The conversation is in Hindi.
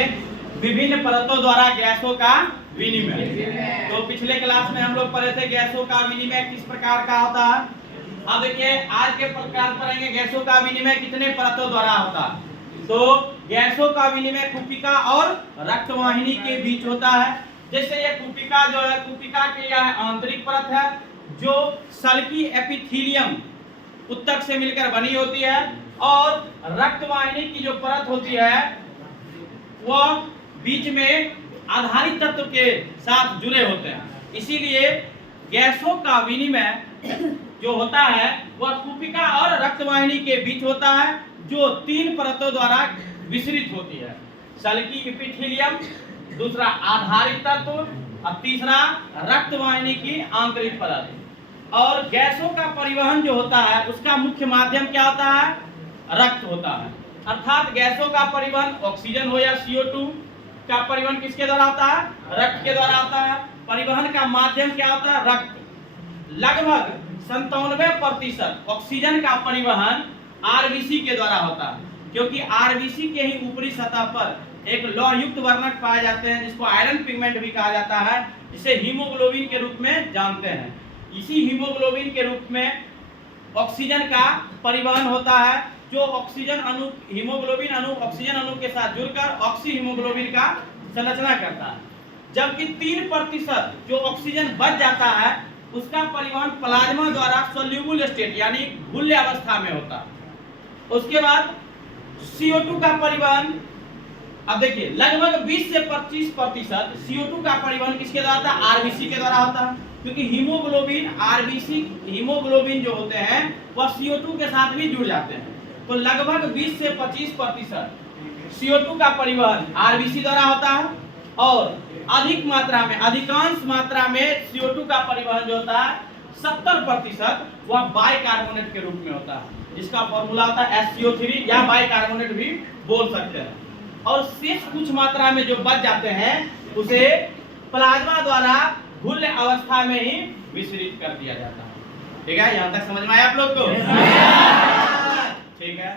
पढ़ेंगे विभिन्न परतों द्वारा गैसों का विनिमय। तो पिछले क्लास में हम लोग पढ़े थे गैसों का विनिमय किस प्रकार का होता है। अब देखिए आज के प्रकार पढ़ेंगे गैसों का विनिमय कितने परतों द्वारा होता है। तो गैसों का विनिमय कुपिका और रक्तवाहिनी के बीच होता है। जैसे ये कुपिका जो है, कुपिका की यह आंतरिक परत है जो सल्की एपिथेलियम उत्तक से मिलकर बनी होती है, और रक्तवाहिनी की जो परत होती है वह बीच में आधारित तत्व के साथ जुड़े होते हैं। इसीलिए गैसों का विनिमय जो होता है वह कुपिका और रक्तवाहिनी के बीच होता है, जो तीन परतों द्वारा विसरित होती है। सल्की एपिथेलियम, दूसरा आधारित तत्व और तीसरा रक्तवाहिनी की आंतरिक परत। और गैसों का परिवहन जो होता है उसका मुख्य माध्यम क्या होता है? रक्त होता है। अर्थात गैसों का परिवहन ऑक्सीजन हो या CO2 का परिवहन किसके द्वारा होता है? रक्त के द्वारा होता है। परिवहन का माध्यम क्या होता है? रक्त। लगभग 97% ऑक्सीजन का परिवहन आरबीसी के द्वारा होता है, क्योंकि आरबीसी के ही ऊपरी सतह पर एक लौह युक्त वर्णक पाए जाते हैं जिसको आयरन पिगमेंट भी कहा जाता है, जिसे हीमोग्लोबिन के रूप में जानते हैं। इसी हीमोग्लोबिन के रूप में ऑक्सीजन का परिवहन होता है, जो ऑक्सीजन अणु हीमोग्लोबिन अणु ऑक्सीजन अणु के साथ जुड़कर ऑक्सी हीमोग्लोबिन का संरचना करता है। जबकि 3% जो ऑक्सीजन बच जाता है उसका परिवहन प्लाज्मा द्वारा सोल्यूबल स्टेट यानी घुल्य अवस्था में होता है। उसके बाद CO2 का परिवहन, अब देखिए लगभग 20 से 25% CO2 का परिवहन किसके द्वारा होता है? आरबीसी के द्वारा होता है, क्योंकि हीमोग्लोबिन आरबीसी हीमोग्लोबिन जो होते हैं वह CO2 के साथ भी जुड़ जाते हैं। तो लगभग 20 से 25% CO2 का परिवहन आरबीसी द्वारा होता है, और अधिक मात्रा में अधिकांश मात्रा में CO2 का परिवहन जो होता है 70% वह बाइकार्बोनेट के रूप में होता है, जिसका फॉर्मूला होता है SCO3 या बाइकार्बोनेट भी बोल सकते हैं। और शेष कुछ मात्रा में जो बच जाते हैं उसे प्लाज्मा द्वारा घुल्य अवस्था में ही विसरित कर दिया जाता है। ठीक है, यहाँ तक समझ में आया आप लोग को? ठीक है।